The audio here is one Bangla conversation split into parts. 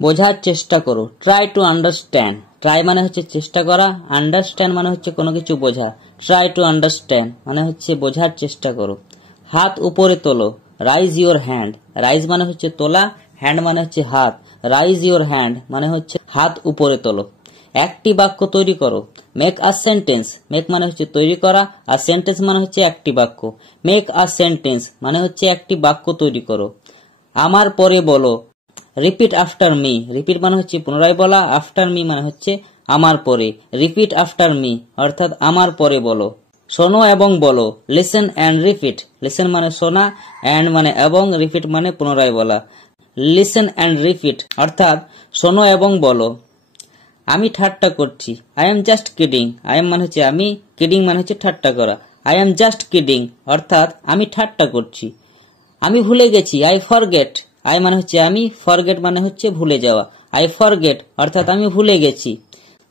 বোঝার চেষ্টা করো, ট্রাই টু আন্ডারস্ট্যান্ড। ট্রাই মানে হচ্ছে চেষ্টা করা, আন্ডারস্ট্যান্ড মানে হচ্ছে কোনো কিছু বোঝা। ট্রাই টু আন্ডারস্ট্যান্ড মানে হচ্ছে বোঝার চেষ্টা করো। হাত উপরে তোলো, রাইজ ইউর হ্যান্ড। রাইজ মানে হচ্ছে তোলা, হ্যান্ড মানে হচ্ছে হাত। রাইজ ইউর হ্যান্ড মানে হচ্ছে হাত উপরে তোলো। একটি বাক্য তৈরি করো, মেক আ সেন্টেন্স। মেক মানে হচ্ছে তৈরি করা, আর সেন্টেন্স মানে হচ্ছে একটি বাক্য। মেক আ সেন্টেন্স মানে হচ্ছে একটি বাক্য তৈরি করো। আমার পরে বলো, রিপিট আফটার মি। রিপিট মানে হচ্ছে পুনরায় বলা, আফটার মি মানে হচ্ছে আমার পরে। রিপিট আফটার মি অর্থাৎ আমার পরে বলো। শোনো এবং বলো, লিসেন অ্যান্ড রিপিট। লিসেন মানে শোনা, অ্যান্ড মানে এবং, রিপিট মানে পুনরায় বলা। লিসেন অ্যান্ড রিপিট অর্থাৎ শোনো এবং বলো। আমি ঠাট্টা করছি, I am just kidding. I am মানে হচ্ছে আমি, কিডিং মানে হচ্ছে ঠাট্টা করা। আই এম জাস্ট কিডিং অর্থাৎ আমি ঠাট্টা করছি। আমি ভুলে গেছি, আই ফরগেট। আই মানে হচ্ছে আমি, ফরগেট মানে হচ্ছে ভুলে যাওয়া। আই ফরগেট অর্থাৎ আমি ভুলে গেছি।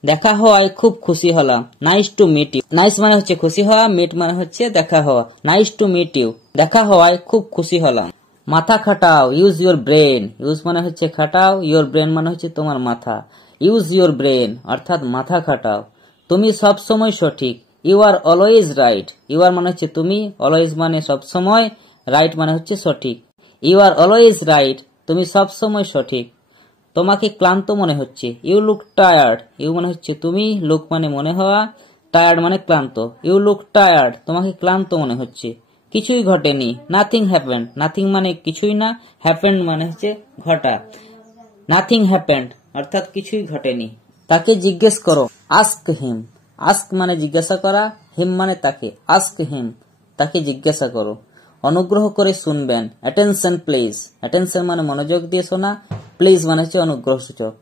দেখা হওয়ায় খুব খুশি হলাম, nice to meet you. Nice মানে হচ্ছে খুশি হওয়া, মিট মানে হচ্ছে দেখা হওয়া। নাইস টু মিট ইউ, দেখা হওয়ায় খুব খুশি হলাম। মাথা খাটাও, ইউজ ইউর ব্রেন। ইউজ মানে হচ্ছে খাটাও, ইউর ব্রেন মানে হচ্ছে তোমার মাথা। ইউজ ইউর ব্রেন অর্থাৎ মাথা খাটাও। তুমি সব সময় সঠিক, you are always right. You are মানে হচ্ছে তুমি, অলওয়েজ মানে সব সময়, রাইট মানে হচ্ছে সঠিক। ইউ আর অলওয়েজ রাইট, তুমি সব সময় সঠিক। তোমাকে ক্লান্ত মনে হচ্ছে, ইউ লুক টায়ার্ড। ইউ মানে হচ্ছে তুমি, লুক মানে মনে হওয়া, টায়ার্ড মানে ক্লান্ত। ইউ লুক টায়ার্ড, তোমাকে ক্লান্ত মনে হচ্ছে। কিছুই ঘটেনি, নাথিং হ্যাপেন্ড। নাথিং মানে কিছুই না, হ্যাপেন্ড মানে হচ্ছে ঘটা। নাথিং হ্যাপেন্ড অর্থাৎ কিছুই ঘটেনি। তাকে জিজ্ঞেস করো, আস্ক হিম। আস্ক মানে জিজ্ঞাসা করা, হিম মানে তাকে। আস্ক হিম, তাকে জিজ্ঞাসা করো। অনুগ্রহ করে শুনবেন, অ্যাটেনশন প্লিজ। অ্যাটেনশন মানে মনোযোগ দিয়ে শোনা, প্লিজ মানে হচ্ছে অনুগ্রহ সূচক।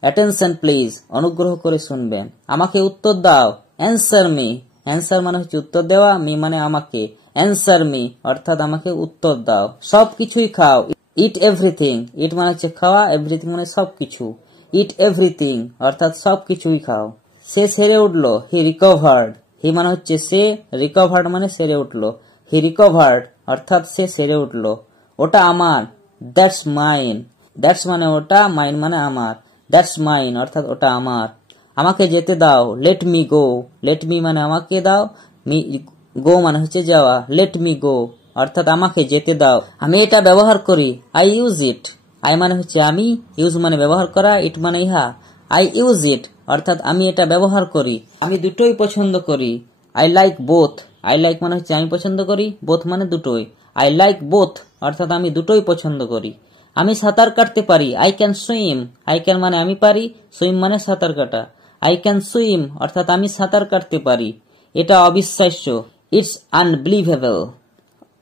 অ্যাটেনশন প্লিজ, অনুগ্রহ করে শুনবেন। আমাকে উত্তর দাও, অ্যান্সার মি। অ্যান্সার মানে হচ্ছে উত্তর দেওয়া, মি মানে আমাকে। অ্যান্সার মি অর্থাৎ আমাকে উত্তর দাও। সবকিছুই খাও, ইট এভরিথিং। ইট মানে হচ্ছে খাওয়া, এভরিথিং মানে সবকিছু। ইট এভরিথিং অর্থাৎ সবকিছুই খাও। সে সেরে উঠলো, হি রিকভার্ড। হি মানে হচ্ছে সে, রিকভার্ড মানে সেরে উঠলো। হি রিকভার্ড অর্থাৎ সে সেরে উঠলো। ওটা আমার, দ্যাটস মাইন। দ্যাটস মানে ওটা, মাইন মানে আমার। দ্যাটস মাইন অর্থাৎ ওটা আমার। আমাকে যেতে দাও, let me go. Let me মানে আমাকে দাও, মি গো মানে হচ্ছে যাওয়া। লেট মি গো অর্থাৎ আমাকে যেতে দাও। আমি এটা ব্যবহার করি, আই ইউজ ইট। আই মানে হচ্ছে আমি, ইউজ মানে ব্যবহার করা, ইট মানে ইহা। আই ইউজ ইট অর্থাৎ আমি এটা ব্যবহার করি। আমি দুটোই পছন্দ করি, I like both. I like মানে হচ্ছে আমি পছন্দ করি, বোথ মানে দুটোই। আই লাইক বোথ অর্থাৎ আমি দুটোই পছন্দ করি। আমি সাঁতার কাটতে পারি, I can swim. I can মানে আমি পারি, সুইম মানে সাঁতার কাটা। আই ক্যান সুইম অর্থাৎ আমি সাঁতার কাটতে পারি। এটা অবিশ্বাস্য, ইটস আনবিলিভেবল।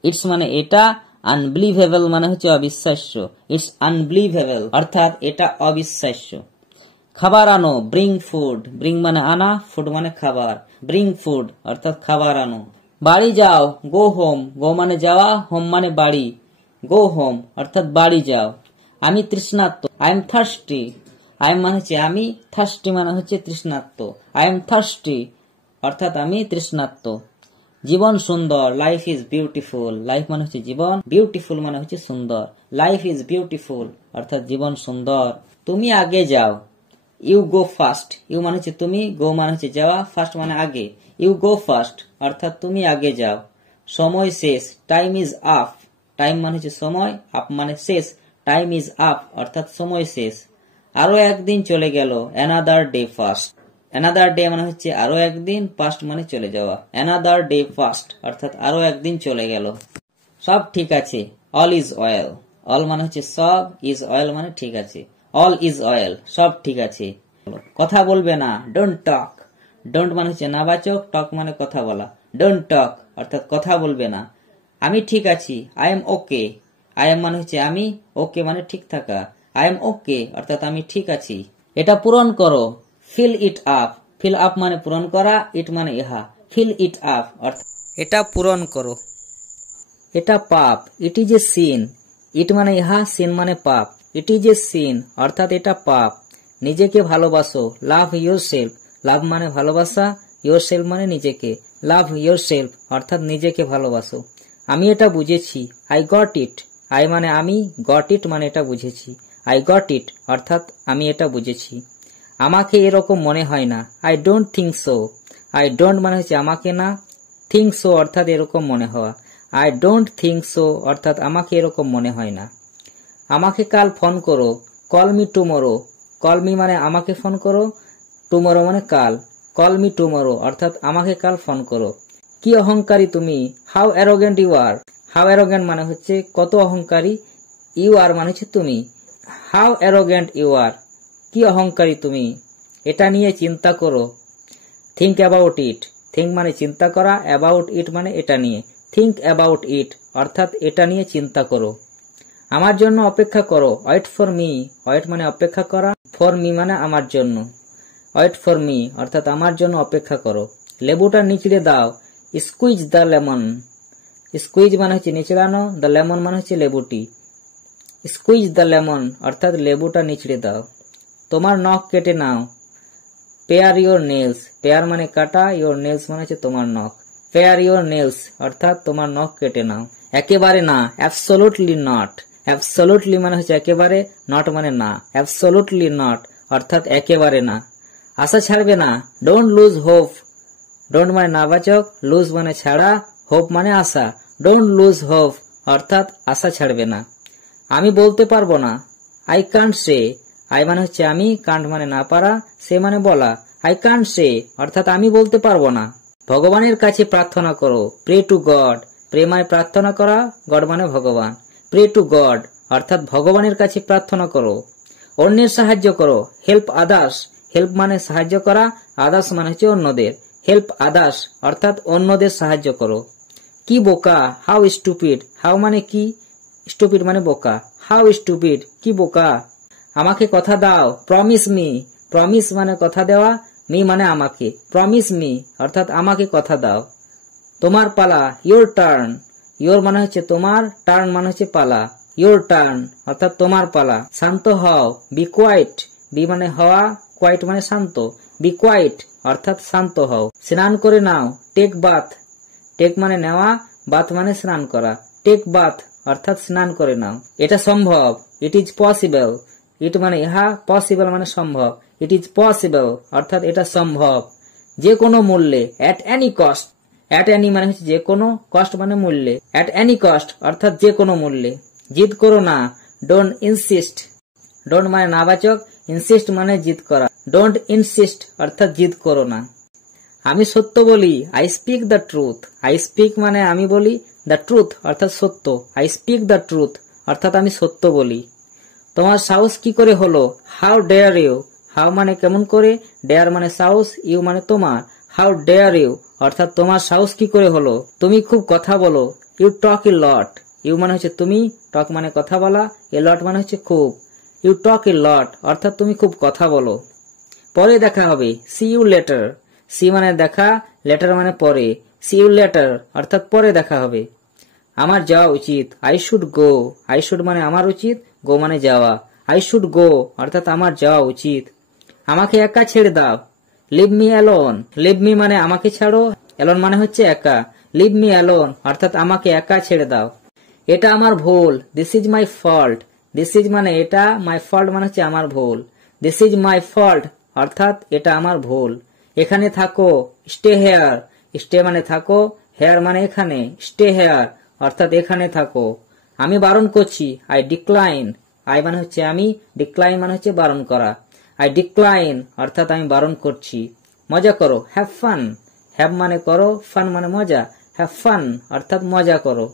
ইটস মানে এটা, আনবিলিভেবল মানে হচ্ছে অবিশ্বাস্য। ইটস আনবিলিভেবল অর্থাৎ এটা অবিশ্বাস্য। খাবার আনো, ব্রিং ফুড। ব্রিং মানে আনা, ফুড মানে খাবার। ব্রিং ফুড অর্থাৎ খাবার আনো। বাড়ি যাও, গো হোম। গো মানে যাওয়া, হোম মানে বাড়ি। গো হোম অর্থাৎ বাড়ি যাও। আমি তৃষ্ণার্ত, I am thirsty. I am মানে হচ্ছে আমি, থার্স্টি মানে হচ্ছে তৃষ্ণার্ত। আই এম থার্স্টি অর্থাৎ আমি তৃষ্ণার্ত। জীবন সুন্দর, লাইফ ইজ বিউটিফুল। লাইফ মানে হচ্ছে জীবন, বিউটিফুল মানে হচ্ছে সুন্দর। লাইফ ইজ বিউটিফুল অর্থাৎ জীবন সুন্দর। তুমি আগে যাও, ইউ গো ফার্স্ট। ইউ মানে হচ্ছে তুমি, গো মানে হচ্ছে যাওয়া, ফার্স্ট মানে আগে। ইউ গো ফার্স্ট অর্থাৎ তুমি আগে যাও। সময় শেষ, টাইম ইজ আপ। টাইম মানে হচ্ছে সময়, আপ মানে শেষ। টাইম ইজ আপ অর্থাৎ সময় শেষ। আরো একদিন চলে গেল, another day first. Another day মানে হচ্ছে আরো একদিন, পাস্ট মানে চলে যাওয়া। অ্যানাদার ডে ফার্স্ট অর্থাৎ আরো একদিন চলে গেল। সব ঠিক আছে, অল ইজ ওয়েল। অল মানে হচ্ছে সব, ইজ ওয়েল মানে ঠিক আছে। অল ইজ ওয়েল, সব ঠিক আছে। কথা বলবে না, ডোন্ট টক। ডোন্ট মানে হচ্ছে নাবাচক, টক মানে কথা বলা। ডোন্ট টক অর্থাৎ কথা বলবে না। আমি ঠিক আছি, I am okay. I am মানে হচ্ছে আমি, ওকে মানে ঠিক থাকা। আই এম ওকে অর্থাৎ আমি ঠিক আছি। এটা পূরণ করো, fill it up. Fill up মানে পূরণ করা, ইট মানে ইহা। ফিল ইট আপ অর্থাৎ এটা পূরণ করো। এটা পাপ, ইট ইজ এ সিন। ইট মানে ইহা, সিন মানে পাপ। ইট ইজ এ সিন অর্থাৎ এটা পাপ। নিজেকে ভালোবাসো, লাভ ইয়োর সেলফ। লাভ মানে ভালোবাসা, ইয়োর সেলফ মানে নিজেকে। লাভ ইয়োর সেলফ অর্থাৎ নিজেকে ভালোবাসো। আমি এটা বুঝেছি, আই গট ইট। আই মানে আমি, গট ইট মানে এটা বুঝেছি। আই গট ইট অর্থাৎ আমি এটা বুঝেছি। আমাকে এরকম মনে হয় না, I don't think so. I don't মানে হচ্ছে আমাকে না, থিঙ্ক সো অর্থাৎ এরকম মনে হওয়া। আই ডোন্ট থিঙ্ক সো অর্থাৎ আমাকে এরকম মনে হয় না। আমাকে কাল ফোন করো, call me tomorrow. Call me মানে আমাকে ফোন করো, টুমোরো মানে কাল। কল মি টুমোরো অর্থাৎ আমাকে কাল ফোন করো। কি অহংকারী তুমি, how arrogant you are. How arrogant মানে হচ্ছে কত অহংকারী, ইউ আর মানে হচ্ছে তুমি। হাউ অ্যারোগেন্ট ইউ আর, কি অহংকারী তুমি। এটা নিয়ে চিন্তা করো, থিঙ্ক অ্যাবাউট ইট। থিঙ্ক মানে চিন্তা করা, অ্যাবাউট ইট মানে এটা নিয়ে। থিঙ্ক অ্যাবাউট ইট অর্থাৎ এটা নিয়ে চিন্তা করো। আমার জন্য অপেক্ষা করো, ওয়েট ফর মি। ওয়েট মানে অপেক্ষা করা, ফর মি মানে আমার জন্য। ওয়েট ফর মি অর্থাৎ আমার জন্য অপেক্ষা করো। লেবুটা নিচড়ে দাও, স্কুইজ দ্য লেমন। স্কুইজ মানে হচ্ছে নিচড়ানো, দ্য লেমন মানে হচ্ছে লেবুটি। স্কুইজ দ্য লেমন অর্থাৎ লেবুটা নিচড়ে দাও। তোমার নখ কেটে নাও, পেয়ার ইউর নেলস। পেয়ার মানে কাটা, ইউর নেলস মানে হচ্ছে তোমার নখ। পেয়ার ইউর নেলস অর্থাৎ তোমার নখ কেটে নাও। একেবারে না, অ্যাবসোলুটলি নট। অ্যাবসোলুটলি মানে হচ্ছে একেবারে, নট মানে না। অ্যাবসোলুটলি নট অর্থাৎ একেবারে না। আশা ছাড়বে না, ডোন্ট লুজ হোপ। ডোন্ট মানে নাবাচক, লুজ মানে ছাড়া, হোপ মানে আশা। ডোন্ট লুজ হোপ অর্থাৎ আশা ছাড়বে না। আমি বলতে পারবো না, আই কান্ট সে। আই মানে হচ্ছে আমি, কান্ট মানে না পারা, সে মানে বলা। আই কান্ট সে অর্থাৎ আমি বলতে পারবো না। ভগবানের কাছে প্রার্থনা করো, প্রে টু গড। প্রে মানে প্রার্থনা করা, গড মানে ভগবান। প্রে টু গড অর্থাৎ ভগবানের কাছে প্রার্থনা করো। অন্যের সাহায্য করো, হেল্প আদার্স। হেল্প মানে সাহায্য করা, আদার্স মানে হচ্ছে অন্যদের। হেল্প আদার্স অর্থাৎ অন্যদের সাহায্য করো। কি বোকা, হাউ স্টুপিড। হাউ মানে কি, স্টুপিড মানে বোকা। হাউ স্টুপিড, কি বোকা। আমাকে কথা দাও, প্রমিস মি। প্রমিস মানে কথা দেওয়া, মি মানে আমাকে। প্রমিস মি অর্থাৎ আমাকে কথা দাও। তোমার পালা, ইয়োর টার্ন। ইয়োর মানে হচ্ছে তোমার, টার্ন মানে হচ্ছে পালা। ইয়োর টার্ন অর্থাৎ তোমার পালা। শান্ত হও, বি কোয়াইট। বি মানে হওয়া, কোয়াইট মানে শান্ত। বি কোয়াইট অর্থাৎ শান্ত হও। স্নান করে নাও, টেক বাথ। টেক মানে নেওয়া, বাথ মানে স্নান করা। টেক বাথ অর্থাৎ স্নান করে নাও। এটা সম্ভব, ইট ইজ পসিবল। ইট মানে ইহা, পসিবল মানে সম্ভব। ইট ইজ পসিবল অর্থাৎ এটা সম্ভব। যে কোনো মূল্যে, at any cost. At any মানে হচ্ছে যে কোনো, কস্ট মানে মূল্যে। অ্যাট এনি কস্ট অর্থাৎ যে কোনো মূল্যে। জিদ করো না, ডোন্ট ইনসিস্ট। ডোন্ট মানে নাবাচক, ইনসিস্ট মানে জিদ করা। ডোন্ট ইনসিস্ট অর্থাৎ জিদ করো না। আমি সত্য বলি, I speak the truth. I speak মানে আমি বলি, দ্য ট্রুথ অর্থাৎ সত্য। আই স্পিক দ্য ট্রুথ অর্থাৎ আমি সত্য বলি। তোমার সাহস কি করে হলো, হাউ ডেয়ার ইউ। হাউ মানে কেমন করে, ডেয়ার মানে সাহস, ইউ মানে তোমার। হাউ ডেয়ার ইউ অর্থাৎ তোমার সাহস কি করে হলো। তুমি খুব কথা বলো, you talk A lot. You মানে হচ্ছে তুমি, টক মানে কথা বলা, এ লট মানে হচ্ছে খুব। ইউ টক এ লট অর্থাৎ তুমি খুব কথা বলো। পরে দেখা হবে, সি ইউ লেটার। সি মানে দেখা, লেটার মানে পরে। সি ইউ লেটার অর্থাৎ পরে দেখা হবে। আমার যাওয়া উচিত, I should go. I should মানে আমার উচিত, গো মানে যাওয়া। আই শুড গো অর্থাৎ আমার যাওয়া উচিত। আমাকে একা ছেড়ে দাও, leave me alone. Leave me মানে আমাকে ছাড়ো, অ্যালোন মানে হচ্ছে একা। লিভ মি অ্যালোন অর্থাৎ আমাকে একা ছেড়ে দাও। এটা আমার ভুল, this is my fault. This is মানে এটা, মাই ফল্ট মানে হচ্ছে আমার ভুল। দিস ইজ মাই ফল্ট অর্থাৎ এটা আমার ভুল। এখানে থাকো, স্টে হেয়ার। স্টে মানে থাকো, হেয়ার মানে এখানে। স্টে হেয়ার অর্থাৎ এখানে থাকো। আমি বারণ করছি, আই ডিক্লাইন। আই মানে হচ্ছে আমি, ডিক্লাইন মানে হচ্ছে বারণ করা। আই ডিক্লাইন অর্থাৎ আমি বারণ করছি। মজা করো, হ্যাভ ফান। হ্যাভ মানে করো, ফান মানে মজা। হ্যাভ ফান অর্থাৎ মজা করো।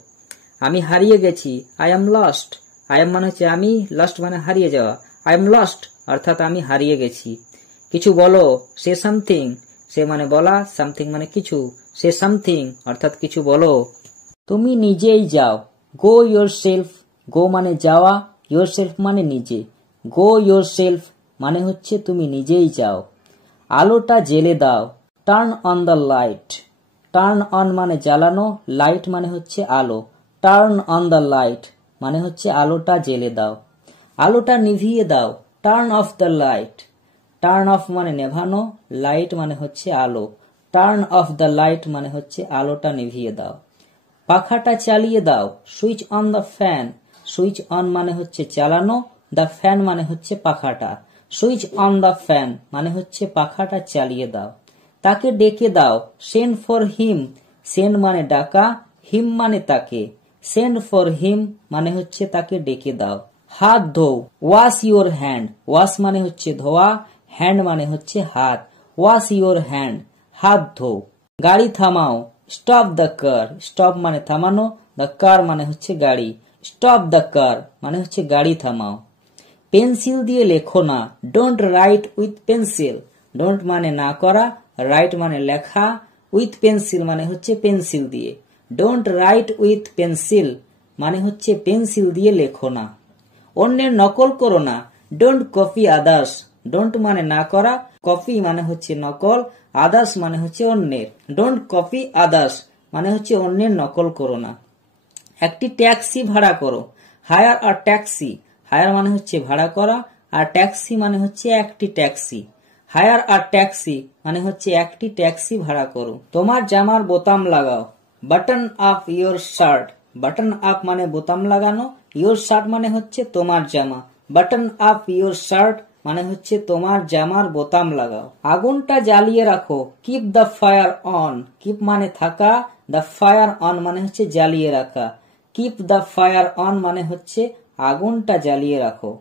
আমি হারিয়ে গেছি, I am lost. I am মানে হচ্ছে আমি, লস্ট মানে হারিয়ে যাওয়া। আই এম লস্ট অর্থাৎ আমি হারিয়ে গেছি। কিছু বলো, সে সামথিং। সে মানে বলা, সামথিং মানে কিছু। সে সামথিং অর্থাৎ কিছু বলো। তুমি নিজেই যাও, গো ইয়োর সেলফ। গো মানে যাওয়া, ইয়োর সেলফ মানে নিজে। গো ইয়োর সেলফ মানে হচ্ছে তুমি নিজেই যাও। আলোটা জেলে দাও, turn on the light. Turn on মানে জ্বালানো, লাইট মানে হচ্ছে আলো। টার্ন অন দ্য লাইট মানে হচ্ছে আলোটা জেলে দাও। আলোটা নিভিয়ে দাও, turn off the light. Turn off মানে নেভানো, লাইট মানে হচ্ছে আলো। টার্ন অফ দ্য লাইট মানে হচ্ছে আলোটা নিভিয়ে দাও। পাখাটা চালিয়ে দাও, switch on the fan. Switch on মানে হচ্ছে চালানো, দ্য ফ্যান মানে হচ্ছে পাখাটা। সুইচ অন দ্য ফ্যান মানে হচ্ছে পাখাটা চালিয়ে দাও। তাকে ডেকে দাও, সেন্ড ফর হিম, সেন্ড মানে ডাকা, হিম মানে তাকে, সেন্ড ফর হিম মানে হচ্ছে তাকে ডেকে দাও। হাত ধোও, ওয়াশ ইউর হ্যান্ড, ওয়াশ মানে হচ্ছে ধোয়া, হ্যান্ড মানে হচ্ছে হাত, ওয়াশ ইউর হ্যান্ড, হাত ধোও। গাড়ি থামাও, স্টপ দ্য কার, স্টপ মানে থামানো, দ্য কার মানে হচ্ছে গাড়ি, স্টপ দ্য কার মানে হচ্ছে গাড়ি থামাও। পেন্সিল দিয়ে লেখো না, don't write with pencil, don't মানে না করা, রাইট মানে লেখা, উইথ পেন্সিল মানে হচ্ছে পেন্সিল দিয়ে, ডোন্ট রাইট উইথ পেন্সিল মানে হচ্ছে পেন্সিল দিয়ে লেখো না। অন্যের নকল করো না, ডোন্ট কপি আদার্স, ডোন্ট মানে না করা, কপি মানে হচ্ছে নকল, আদার্স মানে হচ্ছে অন্যের, ডোন্ট কপি আদার্স মানে হচ্ছে অন্যের নকল করো না। একটি ট্যাক্সি ভাড়া করো, হায়ার আর ট্যাক্সি, হায়ার মানে হচ্ছে ভাড়া করা, আর ট্যাক্সি মানে হচ্ছে একটি ট্যাক্সি, হায়ার আর ট্যাক্সি মানে হচ্ছে একটি ট্যাক্সি ভাড়া করো। তোমার জামার বোতাম লাগাও, button up your shirt, button up মানে বোতাম লাগানো, ইয়োর শার্ট মানে হচ্ছে তোমার জামা, বাটন আপ ইয়োর শার্ট মানে হচ্ছে তোমার জামার বোতাম লাগাও। আগুনটা জ্বালিয়ে রাখো, keep the fire on, keep মানে থাকা, দ্য ফায়ার অন মানে হচ্ছে জ্বালিয়ে রাখা, কিপ দ্য ফায়ার অন মানে হচ্ছে আগুনটা জ্বালিয়ে রাখো।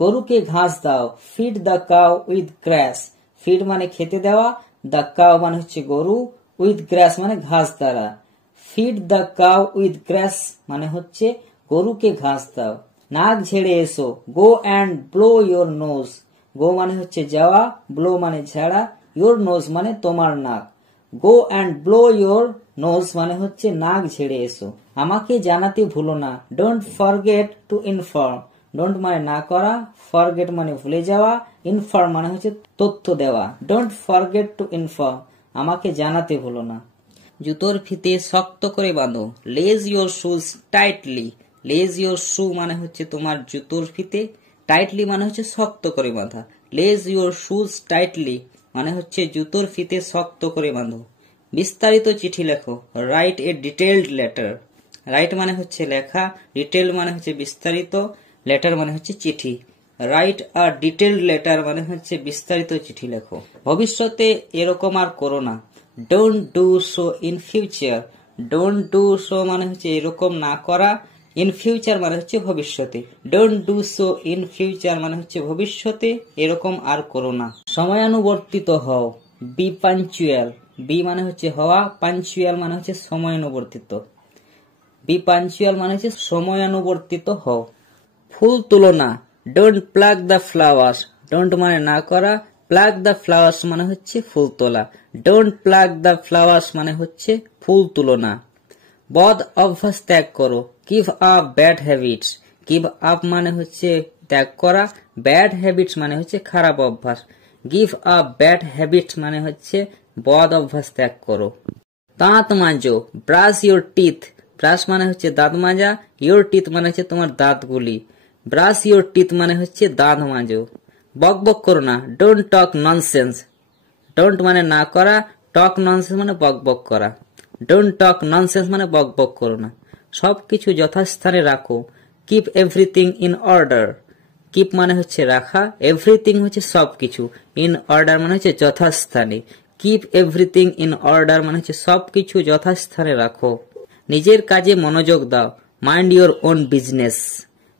গরুকে ঘাস দাও, feed the cow with glass, feed মানে খেতে দেওয়া, দ্য কাউ মানে হচ্ছে গরু, উইথ গ্রাস মানে ঘাস দ্বারা, feed the cow with grass মানে হচ্ছে গরুকে ঘাস দাও। নাক ঝেড়ে এসো, go and blow your nose, go মানে হচ্ছে যাওয়া, ব্লো মানে ঝাড়া, ইয়োর নোজ মানে তোমার নাক, go and blow your nose মানে হচ্ছে নাক ঝেড়ে এসো। আমাকে জানাতে ভুলো না, don't forget to inform, don't মানে না করা, ফরগেট মানে ভুলে যাওয়া, ইনফর্ম মানে হচ্ছে তথ্য দেওয়া, ডোন্ট ফরগেট টু ইনফর্ম আমাকে জানাতে ভুলো না। জুতোর ফিতে শক্ত করে বাঁধো, লেজ ইয়োর শুজ টাইটলি, লেজ ইয়োর শু মানে হচ্ছে তোমার জুতোর ফিতে, টাইটলি মানে হচ্ছে শক্ত করে বাঁধা, লেজ ইয়োর শুজ টাইটলি মানে হচ্ছে জুতোর ফিতে শক্ত করে বাঁধো। বিস্তারিত চিঠি লেখো, write a detailed letter, right মানে হচ্ছে লেখা, ডিটেইল মানে হচ্ছে বিস্তারিত, লেটার মানে হচ্ছে চিঠি, রাইট আ ডিটেইলড লেটার মানে হচ্ছে বিস্তারিত চিঠি লেখো। ভবিষ্যতে এরকম আর করো না, don't do so in future, don't do so মানে হচ্ছে এরকম না করা, ইন ফিউচার মানে হচ্ছে ভবিষ্যতে, don't do so in future মানে হচ্ছে ভবিষ্যতে এরকম আর করো না। সময়ানুবর্তিত হও, বি পাঞ্চুয়াল, বি মানে হচ্ছে হওয়া, পাঞ্চুয়াল মানে হচ্ছে সময়ানুবর্তিত, বি পাঞ্চুয়াল মানে হচ্ছে সময়ানুবর্তিত হও। ফুল তুলো না, don't pluck the flowers, don't মানে না করা, প্লাক দ্য ফ্লাওয়ার্স মানে হচ্ছে ফুল তোলা, ডোন্ট প্লাক দ্য ফ্লাওয়ার্স মানে হচ্ছে ফুল তুলো না। বদ অভ্যাস ত্যাগ করো, give up bad habits, give up মানে হচ্ছে ত্যাগ করা, ব্যাড হ্যাবিটস মানে হচ্ছে খারাপ অভ্যাস, গিভ আপ ব্যাড হ্যাবিটস মানে হচ্ছে বদ অভ্যাস ত্যাগ করো। দাঁত মাজো, ব্রাশ ইউর টিথ, ব্রাশ মানে হচ্ছে দাঁত মাজা, ইউর টিথ মানে হচ্ছে তোমার দাঁতগুলি, ব্রাশ ইউর টিথ মানে হচ্ছে দাঁত মাজো। বক বক করো না, ডোন্ট টক ননসেন্স, ডোন্ট মানে না করা, টক ননসেন্স মানে বক বক করা, ডোন্ট টক ননসেন্স মানে বক বক করো না। সবকিছু যথাস্থানে রাখো, keep everything in order, keep মানে হচ্ছে রাখা, এভরিথিং হচ্ছে সবকিছু, ইন অর্ডার মানে হচ্ছে যথাস্থানে, কিপ এভরিথিং ইন অর্ডার মানে হচ্ছে সবকিছু যথাস্থানে রাখো। নিজের কাজে মনোযোগ দাও, mind your own business,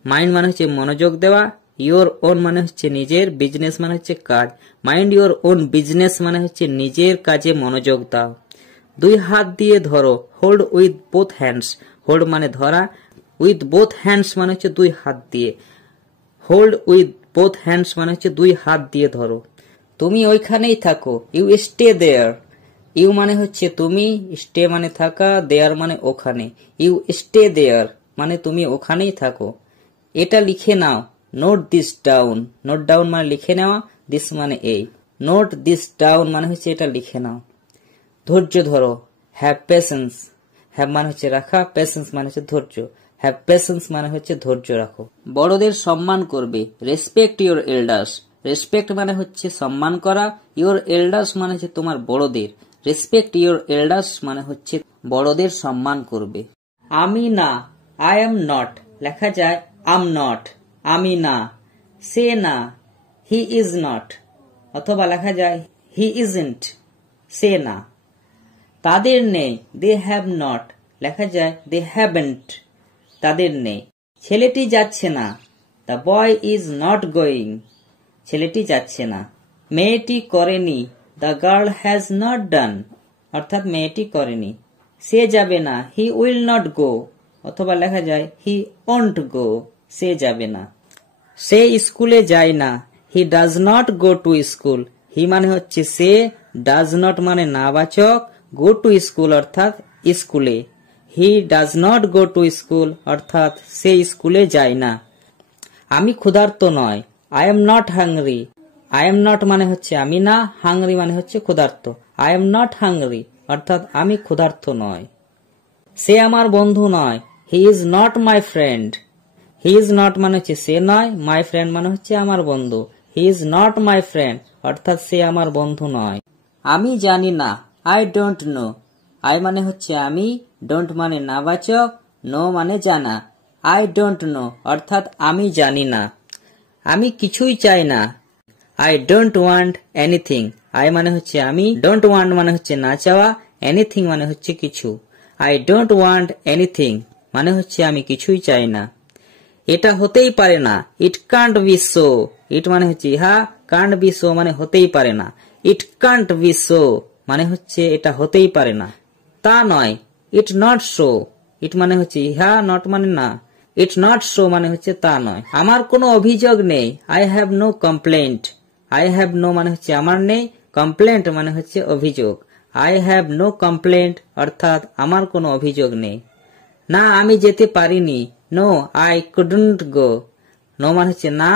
mind মানে হচ্ছে মনোযোগ দেওয়া, ইয়োর ওন মানে হচ্ছে নিজের, বিজনেস মানে হচ্ছে কাজ, মাইন্ড ইয়োর ওন বিজনেস মানে হচ্ছে নিজের কাজে মনোযোগ দাও। দুই হাত দিয়ে ধরো, hold with both hands, hold মানে ধরা, উইথ বোথ হ্যান্ডস মানে হচ্ছে দুই হাত দিয়ে, হোল্ড উইথ বোথ হ্যান্ডস মানে হচ্ছে দুই হাত দিয়ে ধরো। তুমি ওইখানেই থাকো, ইউ স্টে দেয়ার, ইউ মানে হচ্ছে তুমি, স্টে মানে থাকা, দেয়ার মানে ওখানে, ইউ স্টে দেয়ার মানে তুমি ওখানেই থাকো। এটা লিখে নাও, note this down, note down মানে লিখে নেওয়া, দিস মানে এই, নোট দিস ডাউন মানে হচ্ছে এটা লিখে নাও। ধৈর্য ধরো, হ্যাভ পেশেন্স, হ্যাভ মানে হচ্ছে রাখা, পেশেন্স মানে হচ্ছে ধৈর্য, হ্যাভ পেশেন্স মানে হচ্ছে ধৈর্য রাখো। বড়দের সম্মান করবে, রেসপেক্ট ইউর এল্ডার্স, রেসপেক্ট মানে হচ্ছে সম্মান করা, ইউর এল্ডার্স মানে হচ্ছে তোমার বড়দের, রেসপেক্ট ইউর এল্ডার্স মানে হচ্ছে বড়দের সম্মান করবে। আমি না, আই এম নট, লেখা যায় আম নট, আমি না, সে না, হি ইজ নট, অথবা লেখা যায় হি ইজন্ট, সে না। তাদের নেই, দে হ্যাভ নট, লেখা যায় দে হ্যাভেন্ট, তাদের নেই। ছেলেটি যাচ্ছে না, the boy is not going, ছেলেটি যাচ্ছে না। মেয়েটি করেনি, the girl has not done, অর্থাৎ মেয়েটি করেনি। সে যাবে না, হি উইল নট গো, অথবা লেখা যায় হি ওন্ট গো, সে যাবে না। সে স্কুলে যায় না, he does not go to school, he মানে হচ্ছে সে, ডাজ নট মানে নাবাচক, গো টু স্কুল অর্থাৎ স্কুলে। হি does not go to school অর্থাৎ সে স্কুলে যায় না। আমি ক্ষুধার্ত নয়, I am not hungry, I am not মানে হচ্ছে আমি না, হাংরি মানে হচ্ছে ক্ষুধার্ত। আই এম নট হাংরি অর্থাৎ আমি ক্ষুধার্ত নয়। সে আমার বন্ধু নয়, he is not my friend, he is not মানে হচ্ছে সে নয়, মাই ফ্রেন্ড মানে হচ্ছে আমার বন্ধু। He is not my friend অর্থাৎ সে আমার বন্ধু নয়। আমি জানি না, আই ডোন্ট নো, আই মানে হচ্ছে আমি, ডোন্ট মানে নাবাচক, নো মানে জানা। আই ডোন্ট নো অর্থাৎ আমি জানি না। আমি কিছুই চাই না, I don't want anything, I মানে হচ্ছে আমি, ডোন্ট ওয়ান্ট মানে হচ্ছে না চাওয়া, এনিথিং মানে হচ্ছে কিছু। আই ডোন্ট ওয়ান্ট এনিথিং মানে হচ্ছে আমি কিছুই চাই না। এটা হতেই পারে না, ইট কান্ট বি সো, ইট মানে হচ্ছে ইহা, কান্ট বি সো মানে হতেই পারে না। ইট কান্ট বি সো মানে হচ্ছে এটা হতেই পারে না। তা নয়, ইট নট সো, ইট মানে হচ্ছে ইহা, নট মানে না, ইট নট সো মানে হচ্ছে তা নয়। আমার কোনো অভিযোগ নেই, I have no complaint, I have no মানে হচ্ছে আমার নেই, কমপ্লেন্ট মানে হচ্ছে অভিযোগ। আই হ্যাভ নো কমপ্লেন্ট অর্থাৎ আমার কোনো অভিযোগ নেই। না আমি যেতে পারিনি, no I couldn't go, no মানে হচ্ছে না,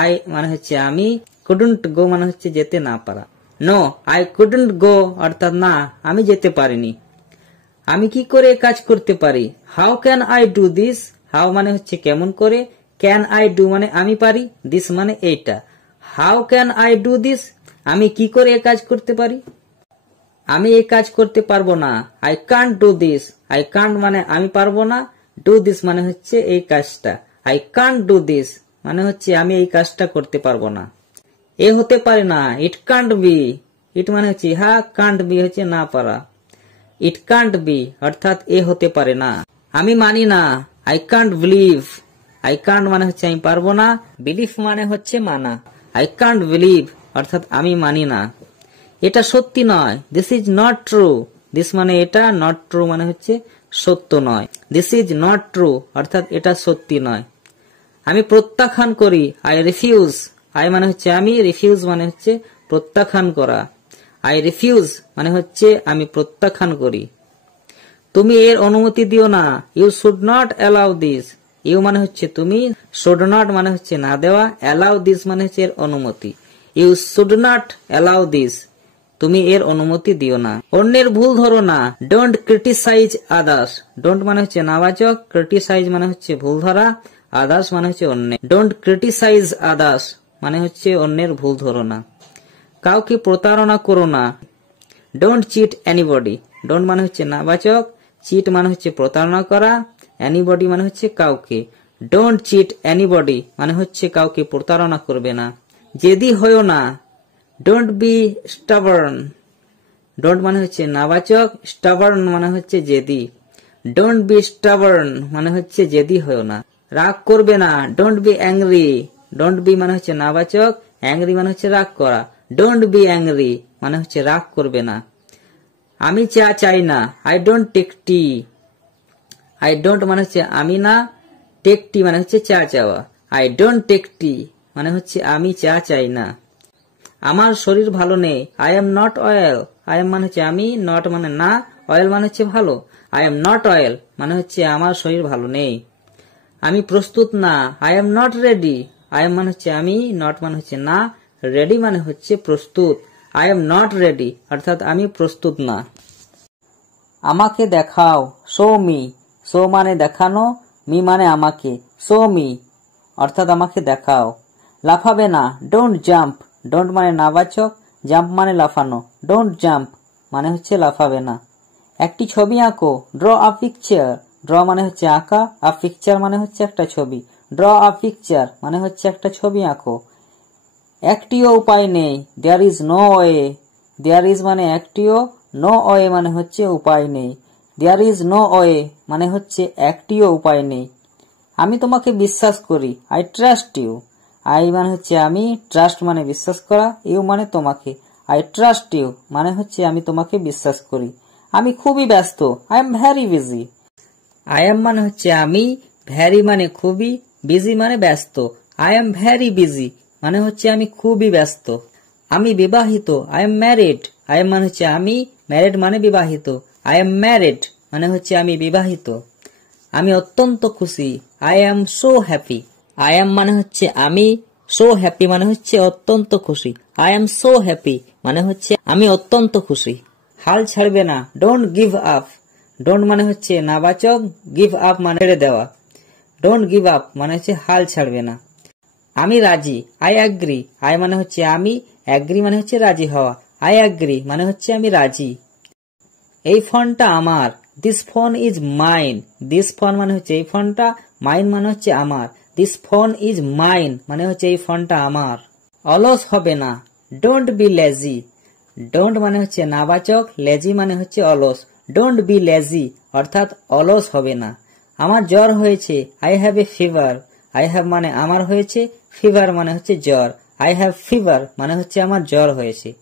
আই মানে হচ্ছে আমি, কুডন্ট গো মানে হচ্ছে যেতে না পারা। নো আই কুডন্ট গো অর্থাৎ না আমি যেতে পারিনি। আমি কি করে কাজ করতে পারি, how can I do this, how মানে হচ্ছে কেমন করে, ক্যান আই ডু মানে আমি পারি, দিস মানে এইটা। How can I do this, আমি কি করে কাজ করতে পারি। আমি এই কাজ করতে পারবো না, I can't do this, I can't মানে আমি পারবো না, ডু দিস মানে হচ্ছে এই কাজটা। আই কান্ট ডু দিস মানে হচ্ছে আমি এই কাজটা করতে পারবো না। এ হতে পারে না, ইট কান্ট বি, ইট মানে হচ্ছে ইহা, কান্ট বি হচ্ছে না পারা। ইট কান্ট বি অর্থাৎ এ হতে পারে না। আমি মানি না, I can't believe, I can't মানে হচ্ছে আমি পারবো না, বিলিভ মানে হচ্ছে মানা। আই কান্ট বিলিভ অর্থাৎ আমি মানি না। এটা সত্যি নয়, this is not true, this মানে এটা, নট ট্রু মানে হচ্ছে সত্য নয়। দিস ইজ নট ট্রু অর্থাৎ এটা সত্যি নয়। আমি প্রত্যাখ্যান করি, আই রিফিউজ, আই মানে হচ্ছে আমি, রিফিউজ মানে হচ্ছে প্রত্যাখ্যান করা। আই রিফিউজ মানে হচ্ছে আমি প্রত্যাখ্যান করি। তুমি এর অনুমতি দিও না, you should not allow this, you মানে হচ্ছে তুমি, শুড নট মানে হচ্ছে না দেওয়া, অ্যালাউ দিস মানে হচ্ছে এর অনুমতি। You should not allow this, তুমি এর অনুমতি দিও না। অন্যের ভুল ধরো না, ডোন্ট ক্রিটিসাইজ আদার্স, ডোন্ট মানে হচ্ছে নাবাচক, ক্রিটিসাইজ মানে হচ্ছে ভুল ধরা, আদার্স মানে হচ্ছে অন্য। ডোন্ট ক্রিটিসাইজ আদার্স মানে হচ্ছে অন্যের ভুল ধরো না। কাউকে প্রতারণা করো না, ডোন্ট চিট এনিবডি, ডোন্ট মানে হচ্ছে নাবাচক, চিট মানে হচ্ছে প্রতারণা করা, এনিবডি মানে হচ্ছে কাউকে। ডোন্ট চিট এনিবডি মানে হচ্ছে কাউকে প্রতারণা করবে না। জেদি হয়ো না, ডোন্ট বি স্টাবার্ন, ডোন্ট মানে হচ্ছে নাবাচক, স্টাবার্ন মানে হচ্ছে জেদি। ডোন্ট বি স্টাবার্ন মানে হচ্ছে জেদি হয়ো না। রাগ করবে না, don't be angry, don't be মানে হচ্ছে নাবাচক, অ্যাংরি মানে হচ্ছে রাগ করা। ডোন্ট বি অ্যাংরি মানে হচ্ছে রাগ করবে না। আমি চা চাই না, I don't take tea, I don't মানে হচ্ছে আমি না, টেক টি মানে হচ্ছে চা চাওয়া। আই ডোন্ট টেক টি মানে হচ্ছে আমি চা চাই না। আমার শরীর ভালো নেই, I am not well, I am মানে হচ্ছে আমি, নট মানে না, ওয়েল মানে হচ্ছে ভালো। আই এম নট ওয়েল মানে হচ্ছে আমার শরীর ভালো নেই। আমি প্রস্তুত না, I am not ready, I am মানে হচ্ছে আমি, নট মানে হচ্ছে না, রেডি মানে হচ্ছে প্রস্তুত। আই এম নট রেডি অর্থাৎ আমি প্রস্তুত না। আমাকে দেখাও, শো মি, শো মানে দেখানো, মি মানে আমাকে, শো মি অর্থাৎ আমাকে দেখাও। লাফাবে না, ডোন্ট জাম্প, ডোন্ট মানে নাবাচক, জাম্প মানে লাফানো, ডোন্ট জাম্প মানে হচ্ছে লাফাবে না। একটি ছবি আঁকো, ড্র আ পিকচার, ড্র মানে হচ্ছে আঁকা, আ পিকচার মানে হচ্ছে একটা ছবি, ড্র আ পিকচার মানে হচ্ছে একটা ছবি আঁকো। একটিও উপায় নেই, there is no way. There is মানে একটিও, নো ওয়ে মানে হচ্ছে উপায় নেই। দেয়ার ইজ নো ওয়ে মানে হচ্ছে একটিও উপায় নেই। আমি তোমাকে বিশ্বাস করি, আই ট্রাস্ট ইউ। আই মানে হচ্ছে আমি, ট্রাস্ট মানে বিশ্বাস করা, ইউ মানে তোমাকে। আই ট্রাস্ট ইউ মানে হচ্ছে আমি তোমাকে বিশ্বাস করি। আমি খুবই ব্যস্ত, I am vary busy. I am মানে হচ্ছে আমি, ভ্যারি মানে খুবই, বিজি মানে ব্যস্ত। আই এম ভ্যারি বিজি মানে হচ্ছে আমি খুবই ব্যস্ত। আমি বিবাহিত, I am married. I am মানে হচ্ছে আমি, ম্যারিড মানে বিবাহিত। আই এম ম্যারিড মানে হচ্ছে আমি বিবাহিত। আমি অত্যন্ত খুশি, I am so happy. I am মানে হচ্ছে আমি, সো হ্যাপি মানে হচ্ছে অত্যন্ত খুশি। আই এম সো হ্যাপি মানে হচ্ছে আমি অত্যন্ত খুশি। হাল ছাড়বে না, ডোন্ট গিভ আপ। ডোন্ট মানে হচ্ছে নাবাচক, গিভ আপ মানে ছেড়ে দেওয়া। ডোন্ট গিভ আপ মানে হচ্ছে হাল ছাড়বে না। আমি রাজি, আই অ্যাগ্রি। আই মানে হচ্ছে আমি, অ্যাগ্রি মানে হচ্ছে রাজি হওয়া। আই অ্যাগ্রি মানে হচ্ছে আমি রাজি। এই ফোনটা আমার, this phone is mine. This phone মানে হচ্ছে এই ফোনটা, মাইন মানে হচ্ছে আমার। দিস ফোন ইজ মাইন মানে হচ্ছে এই ফোনটা আমার। অলস হবে না, ডোন্ট বি লেজি। ডোন্ট মানে হচ্ছে নাবাচক, লেজি মানে হচ্ছে অলস। ডোন্ট বি লেজি অর্থাৎ অলস হবে না। আমার জ্বর হয়েছে, I have a fever. I have মানে আমার হয়েছে, ফিভার মানে হচ্ছে জ্বর। আই হ্যাভ ফিভার মানে হচ্ছে আমার জ্বর হয়েছে।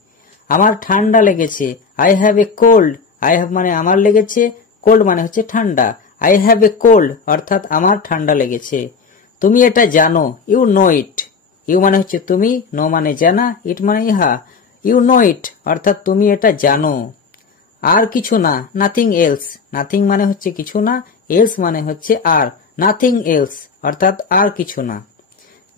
আমার ঠান্ডা লেগেছে, I have a cold. I have মানে আমার লেগেছে, কোল্ড মানে হচ্ছে ঠান্ডা। আই হ্যাভ এ কোল্ড অর্থাৎ আমার ঠান্ডা লেগেছে। তুমি এটা জানো, ইউ নো ইট। ইউ মানে হচ্ছে তুমি, নো মানে জানা, ইট মানে ইহা। ইউ নো ইট অর্থাৎ তুমি এটা জানো। আর কিছু না, নাথিং এলস। নাথিং মানে হচ্ছে কিছু না, এলস মানে হচ্ছে আর। নাথিং এলস অর্থাৎ আর কিছু না।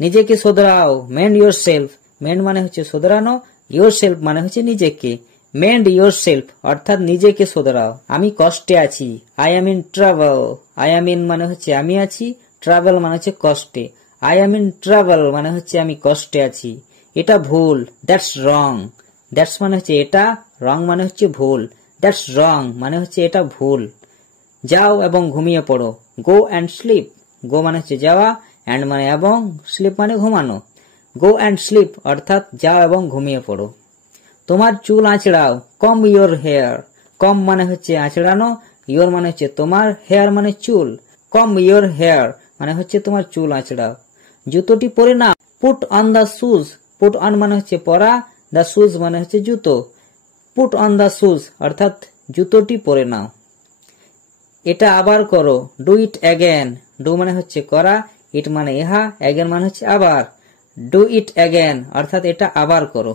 নিজেকে শোধরাও, মেন্ড ইয়োর সেলফ। মেন্ড মানে হচ্ছে শোধরানো, ইয়োর সেলফ মানে হচ্ছে নিজেকে। মেন্ড ইয়োর সেলফ অর্থাৎ নিজেকে শোধরাও। আমি কষ্টে আছি, I am in travel. I am in মানে হচ্ছে আমি আছি, ট্রাভেল মানে হচ্ছে কষ্টে। আই এম ইন ট্রাভেল মানে হচ্ছে আমি কষ্টে আছি। এটা ভুল, দ্যাটস রং। দ্যাটস মানে হচ্ছে এটা, রং মানে হচ্ছে ভুল। দ্যাটস রং মানে হচ্ছে এটা ভুল। যাও এবং ঘুমিয়ে পড়ো, গো অ্যান্ড স্লিপ। গো মানে হচ্ছে যাওয়া, অ্যান্ড মানে এবং, স্লিপ মানে ঘুমানো। গো অ্যান্ড স্লিপ অর্থাৎ যাও এবং ঘুমিয়ে পড়ো। তোমার চুল আঁচড়াও, কম ইয়োর হেয়ার। কম মানে হচ্ছে আঁচড়ানো, ইয়োর মানে হচ্ছে তোমার, হেয়ার মানে চুল। কম ইয়োর হেয়ার মানে হচ্ছে তোমার চুল আঁচড়াও। জুতোটি পরে নাও, put on the shoes. Put on মানে হচ্ছে পরা, দ্য শুজ মানে হচ্ছে জুতো। পুট অন দ্য শুজ অর্থাৎ জুতোটি পরে নাও। এটা আবার করো, ডু ইট অ্যাগেন। ডু মানে হচ্ছে করা, ইট মানে ইহা, অ্যাগেন মানে হচ্ছে আবার। ডু ইট অ্যাগেন অর্থাৎ এটা আবার করো।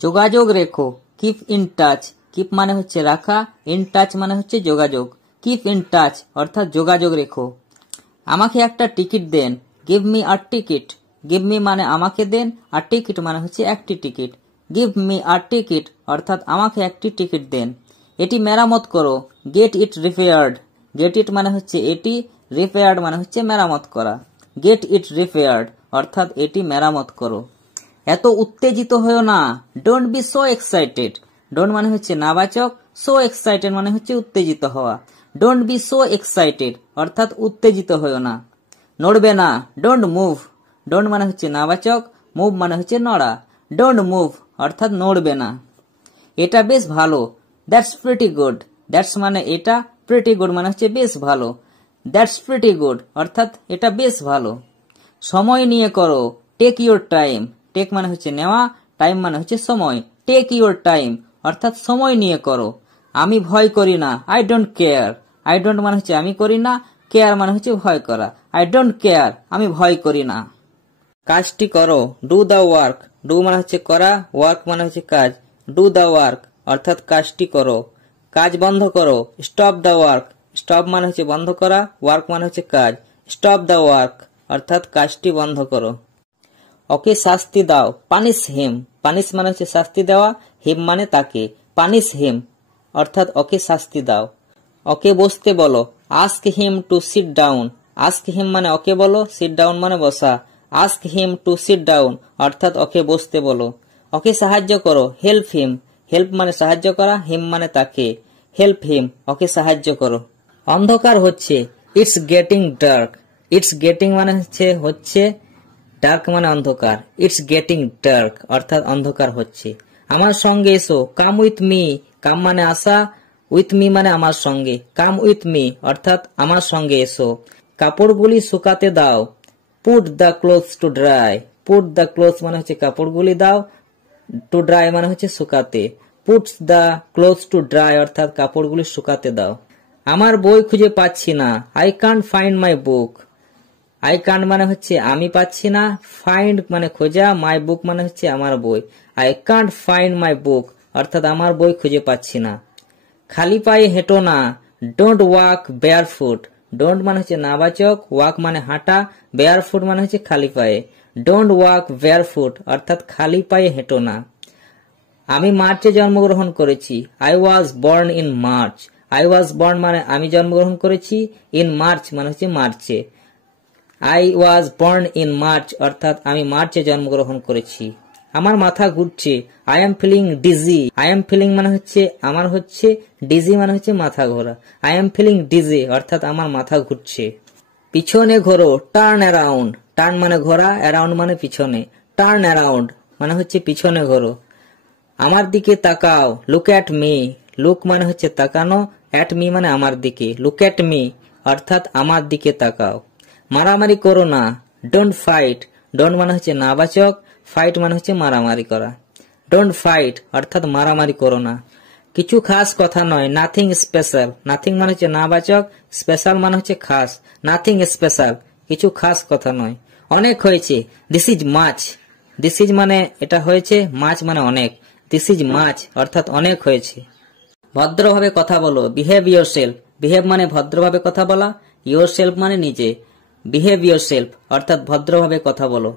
যোগাযোগ রেখো, কিপ ইন টাচ। কিপ মানে হচ্ছে রাখা, ইন টাচ মানে হচ্ছে যোগাযোগ। কিপ ইন টাচ অর্থাৎ যোগাযোগ রেখো। আমাকে একটা টিকিট দেন, give me a ticket. Give me মানে আমাকে দেন, আর টিকিট মানে হচ্ছে একটি টিকিট। গিভ মি আ টিকিট অর্থাৎ আমাকে একটি টিকিট দেন। এটি মেরামত করো, get it repaired. Get it মানে হচ্ছে এটি, রিপেয়ার্ড মানে হচ্ছে মেরামত করা। গেট ইট রিপেয়ার্ড অর্থাৎ এটি মেরামত করো। এত উত্তেজিত হয়েও না, don't be so excited. Don't মানে হচ্ছে নাবাচক, সো এক্সাইটেড মানে হচ্ছে উত্তেজিত হওয়া। ডোন্ট বি সো এক্সাইটেড অর্থাৎ উত্তেজিত হয়েও না। নড়বে না, ডোন্ট মুভ। ডোন্ট মানে হচ্ছে নাবাচক, মুভ মানে হচ্ছে নড়া। ডোন্ট মুভ অর্থাৎ নড়বে না। এটা বেশ ভালো, দ্যাটস প্রিটি গুড। দ্যাটস মানে এটা, প্রিটি গুড মানে হচ্ছে বেশ ভালো। দ্যাটস প্রিটি গুড অর্থাৎ এটা বেশ ভালো। সময় নিয়ে করো, টেক ইউর টাইম। টেক মানে হচ্ছে নেওয়া, টাইম মানে হচ্ছে সময়। টেক ইউর টাইম অর্থাৎ সময় নিয়ে করো। আমি ভয় করি না, I don't care. I don't মানে হচ্ছে আমি করি না, কেয়ার মানে হচ্ছে ভয় করা। আই ডোন্ট কেয়ার আমি ভয় করি না। কাজটি করো, ডু দ্য ওয়ার্ক। ডু মানে হচ্ছে করা, ওয়ার্ক মানে হচ্ছে কাজ। ডু দ্য ওয়ার্ক অর্থাৎ কাজটি করো। কাজ বন্ধ করো, স্টপ দ্য ওয়ার্ক। স্টপ মানে হচ্ছে বন্ধ করা, ওয়ার্ক মানে হচ্ছে কাজ। স্টপ দ্য ওয়ার্ক অর্থাৎ কাজটি বন্ধ করো। ওকে শাস্তি দাও, পানিশ হিম। পানিশ মানে হচ্ছে শাস্তি দেওয়া, হিম মানে তাকে। পানিশ হিম অর্থাৎ ওকে শাস্তি দাও। ওকে বসতে বলো, ask him to sit down. Ask him মানে ওকে বলো, সিট ডাউন মানে বসা। Ask him to sit down অর্থাৎ ওকে বসতে বলো। ওকে সাহায্য করো, হেল্প হিম। হেল্প মানে সাহায্য করা, হিম মানে তাকে। হেল্প হিম ওকে সাহায্য করো। অন্ধকার হচ্ছে, it's getting dark. It's getting মানে হচ্ছে ডার্ক মানে অন্ধকার। ইটস গেটিং ডার্ক অর্থাৎ অন্ধকার হচ্ছে। আমার সঙ্গে এসো, কাম উইথ মি, কাম মানে আসা, উইথ মি মানে আমার সঙ্গে, কাম উইথ মি অর্থাৎ আমার সঙ্গে এসো। কাপড়গুলি শুকাতে দাও, put the clothes to dry. Put the clothes মানে হচ্ছে কাপড়গুলি দাও, টু ড্রাই মানে হচ্ছে শুকাতে। Puts the clothes to dry অর্থাৎ কাপড়গুলি শুকাতে দাও। আমার বই খুঁজে পাচ্ছি না, I can't find my book. I can't মানে হচ্ছে আমি পাচ্ছি না, ফাইন্ড মানে খোঁজা, মাই বুক মানে হচ্ছে আমার বই। আই কান্ট ফাইন্ড মাই বুক অর্থাৎ আমার বই খুঁজে পাচ্ছি না। খালি পায়ে হেঁটো না, don't walk bare foot. Don't মানে হচ্ছে নাবাচক, ওয়াক মানে হাঁটা, বেয়ার ফুট মানে হচ্ছে খালি পায়ে। ডোন্ট ওয়াক বেয়ার ফুট অর্থাৎ খালি পায়ে হেঁটো না। আমি মার্চে জন্মগ্রহণ করেছি, I was born in March. I was born মানে আমি জন্মগ্রহণ করেছি, ইন মার্চ মানে হচ্ছে মার্চে। I was born in March অর্থাৎ আমি মার্চে জন্মগ্রহণ করেছি। আমার মাথা ঘুরছে, I am feeling dizzy. I am feeling মানে হচ্ছে আমার হচ্ছে, ডিজি মানে হচ্ছে মাথা ঘোরা। আই এম ফিলিং ডিজি অর্থাৎ আমার মাথা ঘুরছে। পিছনে ঘোরো, টার্ন অ্যারাউন্ড। টার্ন মানে ঘোরা, অ্যারাউন্ড মানে পিছনে। টার্ন অ্যারাউন্ড মানে হচ্ছে পিছনে ঘোরো। আমার দিকে তাকাও, লুক অ্যাট মি। লুক মানে হচ্ছে তাকানো, অ্যাট মি মানে আমার দিকে, লুক অ্যাট মি অর্থাৎ আমার দিকে তাকাও। মারামারি করো না, ডোন্ট ফাইট। ডোন্ট মানে হচ্ছে নাবাচক, ফাইট মানে হচ্ছে মারামারি করা। ডোন্ট ফাইট অর্থাৎ মারামারি করো না। কিছু খাস কথা নয়, নাথিং স্পেশাল। নাথিং মানে হচ্ছে নাবাচক, স্পেশাল মানে হচ্ছে খাস। নাথিং স্পেশাল কিছু খাস কথা নয়। অনেক হয়েছে, this is much. This is মানে এটা হয়েছে, মাছ মানে অনেক। দিস ইজ মাছ অর্থাৎ অনেক হয়েছে। ভদ্রভাবে কথা বলো, বিহেভ ইয়োর সেলফ। বিহেভ মানে ভদ্রভাবে কথা বলা, ইয়োর সেলফ মানে নিজে। বিহেভ ইয়োর সেলফ অর্থাৎ ভদ্রভাবে কথা বলো।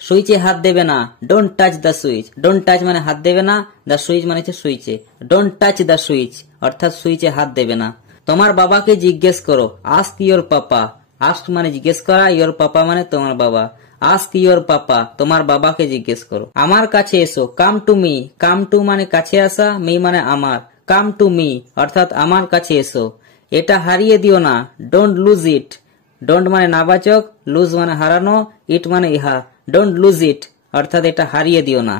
সুইচে হাত দেবে না, don't touch the switch. Don't touch মানে হাত দেবে না, দ্য সুইচ মানে হচ্ছে সুইচে। ডোন্ট টাচ দ্য সুইচ অর্থাৎ সুইচে হাত দেবে না। তোমার বাবাকে জিজ্ঞেস করো, আস্ক ইয়োর পাপা। আস্ক মানে জিজ্ঞেস করা, ইয়োর পাপা মানে তোমার বাবা। আস্ক ইয়োর পাপা তোমার বাবাকে জিজ্ঞেস করো। আমার কাছে এসো, come to me. Come to মানে কাছে আসা, মি মানে আমার। কাম টু মি অর্থাৎ আমার কাছে এসো। এটা হারিয়ে দিও না, ডোন্ট লুজ ইট। ডোন্ট মানে নাবাচক, লুজ মানে হারানো, ইট মানে ইহা। ডোন্ট লুজ ইট অর্থাৎ এটা হারিয়ে দিও না।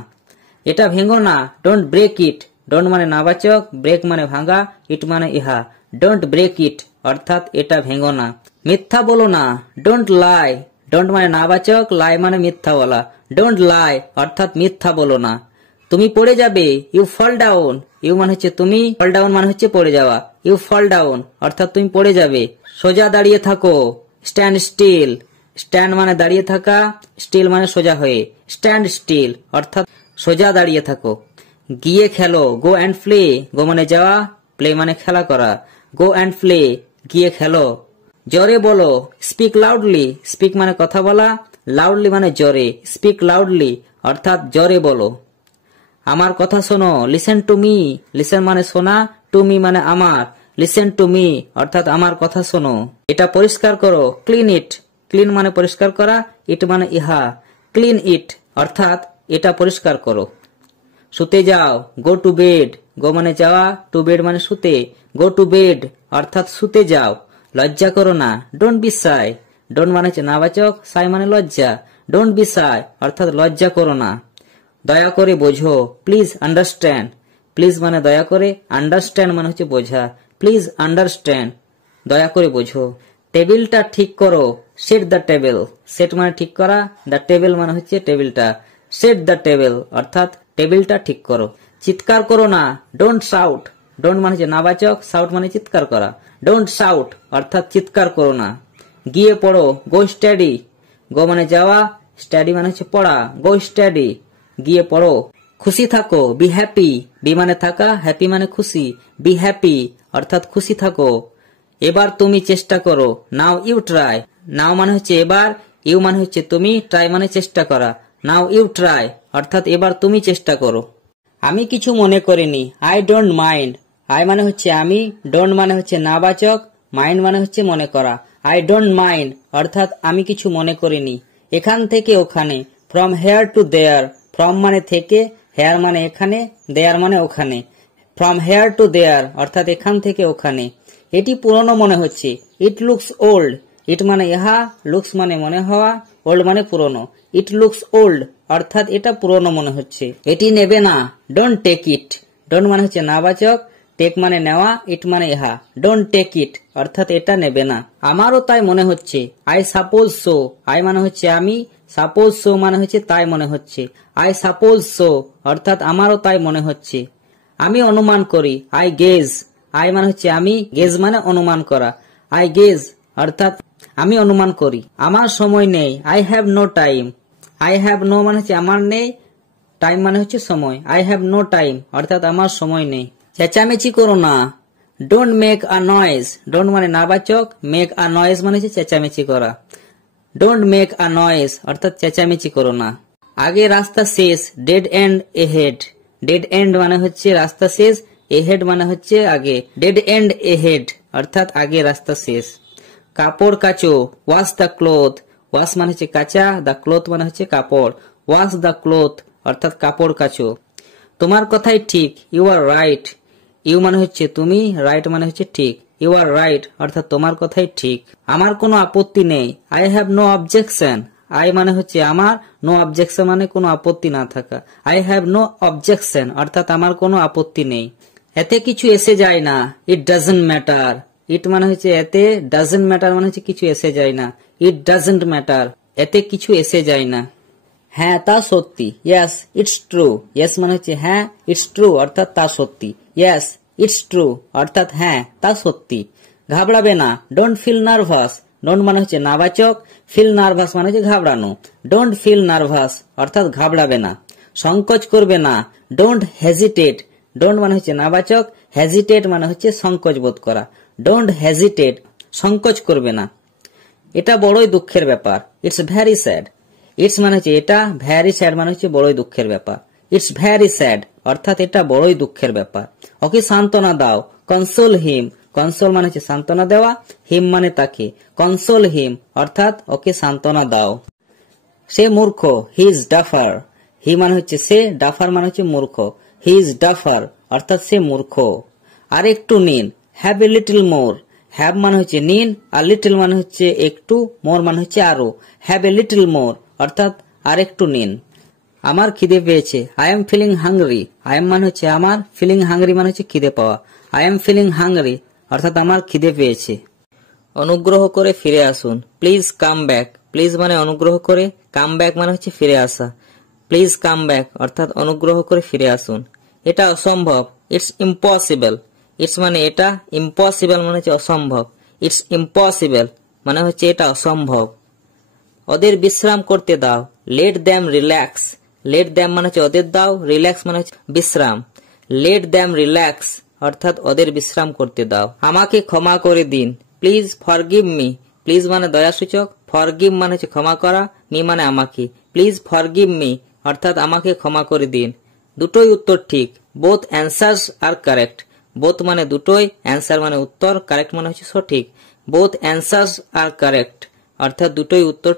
এটা ভেঙো না, ডোন্ট ব্রেক ইট। ডোন্ট মানে নাবাচক, ব্রেক মানে ভাঙা, ইট মানে ইহা। ডোন্ট ব্রেক ইট অর্থাৎ এটা ভেঙো না। মিথ্যা বলো না, ডোন্ট লাই। ডোন্ট মানে নাবাচক, লাই মানে মিথ্যা বলা। ডোন্ট লাই অর্থাৎ মিথ্যা বলো না। তুমি পড়ে যাবে, ইউ ফল ডাউন। ইউ মানে হচ্ছে তুমি, ফল ডাউন মানে হচ্ছে পড়ে যাওয়া। ইউ ফল ডাউন অর্থাৎ তুমি পড়ে যাবে। সোজা দাঁড়িয়ে থাকো, স্ট্যান্ড স্টিল। স্ট্যান্ড মানে দাঁড়িয়ে থাকা, স্টিল মানে সোজা হয়ে। স্ট্যান্ড স্টিল অর্থাৎ সোজা দাঁড়িয়ে থাকো। গিয়ে খেলো, গো অ্যান্ড প্লে। গো মানে যাওয়া, প্লে মানে খেলা করা। গো অ্যান্ড প্লে গিয়ে খেলো। জোরে বলো, স্পিক লাউডলি। স্পিক মানে কথা বলা, লাউডলি মানে জোরে। স্পিক লাউডলি অর্থাৎ জোরে বলো। আমার কথা শোনো, লিসেন টু মি। লিসেন মানে শোনা, টু মি মানে আমার। লিসেন টু মি অর্থাৎ আমার কথা শোনো। এটা পরিষ্কার করো, ক্লিন ইট। ক্লিন মানে পরিষ্কার করা, ইট মানে ইহা। ক্লিন ইট অর্থাৎ এটা পরিষ্কার করো। শুতে যাও, গো টু বেড। গো মানে যাওয়া, টু বেড মানে শুতে। গো টু বেড অর্থাৎ শুতে যাও। লজ্জা করো না, ডোন্ট বি শাই। ডোন্ট মানে হচ্ছে নাবাচক, শাই মানে লজ্জা। ডোন্ট বি শাই অর্থাৎ লজ্জা করো না। দয়া করে বোঝো, প্লিজ আন্ডারস্ট্যান্ড। প্লিজ মানে দয়া করে, আন্ডারস্ট্যান্ড মানে হচ্ছে বোঝা। প্লিজ আন্ডারস্ট্যান্ড দয়া করে বোঝো। টেবিলটা ঠিক করো, সেট দ্য টেবিল। সেট মানে ঠিক করা, দ্য টেবিল মানে হচ্ছে টেবিলটা। সেট দ্য টেবিল অর্থাৎ টেবিলটা ঠিক করো। চিৎকার করো না, ডোন্ট শাউট। ডোন্ট মানে হচ্ছে নাবাচক, শাউট মানে চিৎকার করা। ডোন্ট শাউট অর্থাৎ চিৎকার করো না। গিয়ে পড়ো, গো স্টাডি। গো মানে যাওয়া, স্টাডি মানে হচ্ছে পড়া। গো স্টাডি গিয়ে পড়ো। খুশি থাকো, বি হ্যাপি। বি মানে থাকা, হ্যাপি মানে খুশি। বি হ্যাপি অর্থাৎ খুশি থাকো। এবার তুমি চেষ্টা করো, নাও ইউ ট্রাই। নাও মানে হচ্ছে এবার, ইউ মানে হচ্ছে তুমি, ট্রাই মানে চেষ্টা করা। নাও ইউ ট্রাই অর্থাৎ এবার তুমি চেষ্টা করো। আমি কিছু মনে করিনি, আই ডোন্ট মাইন্ড। আই মানে হচ্ছে আমি, ডোন্ট মানে হচ্ছে নাবাচক, মাইন্ড মানে হচ্ছে মনে করা। আই ডোন্ট মাইন্ড অর্থাৎ আমি কিছু মনে করিনি। এখান থেকে ওখানে, from here to their. From মানে থেকে, হেয়ার মানে এখানে, দেয়ার মানে ওখানে। ফ্রম হেয়ার টু দেয়ার অর্থাৎ এখান থেকে ওখানে। এটি পুরনো মনে হচ্ছে, ইট লুকস ওল্ড। ইট মানে ইহা, লুকস মানে মনে হওয়া, ওল্ড মানে পুরনো। ইট লুকস ওল্ড অর্থাৎ এটা পুরনো মনে হচ্ছে। এটি নেবে না, ডোন্ট টেক ইট। ডোন্ট মানে হচ্ছে নাবাচক, টেক মানে নেওয়া, ইট মানে ইহা। ডোন্ট টেক ইট অর্থাৎ এটা নেবে না। আমারও তাই মনে হচ্ছে, আই সাপোজ সো। আই মানে হচ্ছে আমি, সাপোজ সো মানে হচ্ছে তাই মনে হচ্ছে। আই সাপোজ সো অর্থাৎ আমারও তাই মনে হচ্ছে। আমি অনুমান করি, আই গেজ। আই মানে হচ্ছে আমি, গেজ মানে অনুমান করা। আই গেজ অর্থাৎ আমি অনুমান করি। আমার সময় নেই, I have no time. I have no মানে হচ্ছে আমার নেই, টাইম মানে হচ্ছে সময়। আই হ্যাভ নো টাইম অর্থাৎ আমার সময় নেই। চেঁচামেচি করো না, don't make a noise. Don't মানে নাবাচক, মেক আ নয়েজ মানে হচ্ছে চেঁচামেচি করা। ডোন্ট মেক আ নয়েজ অর্থাৎ চেঁচামেচি করো না। আগে রাস্তা শেষ, dead and ahead. Dead and মানে হচ্ছে রাস্তা শেষ, এহেড মানে হচ্ছে আগে। ডেড এন্ড এহেড অর্থাৎ আগে রাস্তা শেষ। কাপড় কাচো, ওয়াশ দ্য ক্লোথ। ওয়াশ মানে হচ্ছে কাচা, দ্য ক্লোথ মানে হচ্ছে কাপড়। ওয়াশ দ্য ক্লোথ অর্থাৎ কাপড় কাচো। তোমার কথাই ঠিক, ইউ আর রাইট। ইউ মানে হচ্ছে তুমি, রাইট মানে হচ্ছে ঠিক। ইউ আর রাইট অর্থাৎ তোমার কথাই ঠিক। আমার কোনো আপত্তি নেই, I have no objection. I মানে হচ্ছে আমার, নো অবজেকশন মানে কোনো আপত্তি না থাকা। আই হ্যাভ নো অবজেকশন অর্থাৎ আমার কোনো আপত্তি নেই। এতে কিছু এসে যায় না, ইট ডাজন্ট ম্যাটার। ইট মানে হচ্ছে এতে, ডাজন্ট ম্যাটার মানে হচ্ছে কিছু এসে যায় না। ইট ডাজন্ট ম্যাটার, এতে কিছু এসে যায় না। হ্যাঁ তা সত্যি, ইয়েস ইটস ট্রু। ইয়েস মানে হচ্ছে হ্যাঁ, ইটস ট্রু অর্থাৎ তা সত্যি। ইয়েস ইটস ট্রু অর্থাৎ হ্যাঁ তা সত্যি। ঘাবড়াবে না, ডোন্ট ফিল নার্ভাস। ডোন্ট মানে হচ্ছে নাবাচক, ফিল নার্ভাস মানে হচ্ছে ঘাবড়ানো। ডোন্ট ফিল নার্ভাস অর্থাৎ ঘাবড়াবে না। সংকোচ করবে না, ডোন্ট হেজিটেট। ডোন্ট মানে হচ্ছে নাবাচক, হেজিটেট মানে হচ্ছে সংকোচ বোধ করা। ডোন্ট হেজিটেট, সংকোচ করবে না। এটা বড়ই দুঃখের ব্যাপার, ইটস ভ্যারি স্যাড। ইটস মানে হচ্ছে এটা, ভ্যারি স্যাড মানে হচ্ছে বড়ই দুঃখের ব্যাপার। ইটস ভ্যারি স্যাড অর্থাৎ এটা বড়ই দুঃখের ব্যাপার। ওকে সান্ত্বনা দাও, কনসোল হিম। কনসোল মানে হচ্ছে সান্ত্বনা দেওয়া, হিম মানে তাকে। কনসোল হিম অর্থাৎ ওকে সান্ত্বনা দাও। সে মূর্খ, হি ইজ ডাফার। হি মানে হচ্ছে সে, ডাফার মানে হচ্ছে মূর্খ। হি ইজ ডাফার অর্থাৎ সে মূর্খ। আর একটু নিন, have a little more. Have মানে হচ্ছে নিন, আর লিটল মানে হচ্ছে একটু, মোর মানে হচ্ছে আরো। হ্যাভ এ লিটল মোর অর্থাৎ আর একটু নিন। আমার খিদে পেয়েছে, I am feeling hungry. I am মানে হচ্ছে আমার, ফিলিং হাংরি মানে হচ্ছে খিদে পাওয়া। আই এম ফিলিং হাংরি অর্থাৎ আমার খিদে পেয়েছে। অনুগ্রহ করে ফিরে আসুন, প্লিজ কাম ব্যাক। প্লিজ মানে অনুগ্রহ করে, কাম ব্যাক মানে হচ্ছে ফিরে আসা। প্লিজ কাম ব্যাক অর্থাৎ অনুগ্রহ করে ফিরে আসুন। এটা অসম্ভব, ইটস ইম্পসিবল। ইটস মানে এটা, ইম্পসিবল মানে হচ্ছে অসম্ভব। ইটস ইম্পসিবল মানে হচ্ছে এটা অসম্ভব। ওদের বিশ্রাম করতে দাও, late them relax. Late them মানে হচ্ছে ওদের দাও, রিল্যাক্স মানে হচ্ছে বিশ্রাম। লেট দ্যাম রিল্যাক্স অর্থাৎ ওদের বিশ্রাম করতে দাও। আমাকে ক্ষমা করে দিন, প্লিজ ফরগিভ মি। প্লিজ মানে দয়াসূচক, ফরগিভ মানে হচ্ছে ক্ষমা করা, মি মানে আমাকে। প্লিজ ফরগিভ মি অর্থাৎ আমাকে ক্ষমা করে দিন। দুটোই উত্তর ঠিক, বোথ অ্যান্সার্স আর কারেক্ট। বোথ মানে দুটোই, অ্যান্সার মানে উত্তর, কারেক্ট মানে হচ্ছে সঠিক। বোথ অ্যান্সার্স আর কারেক্ট অর্থাৎ দুটোই উত্তর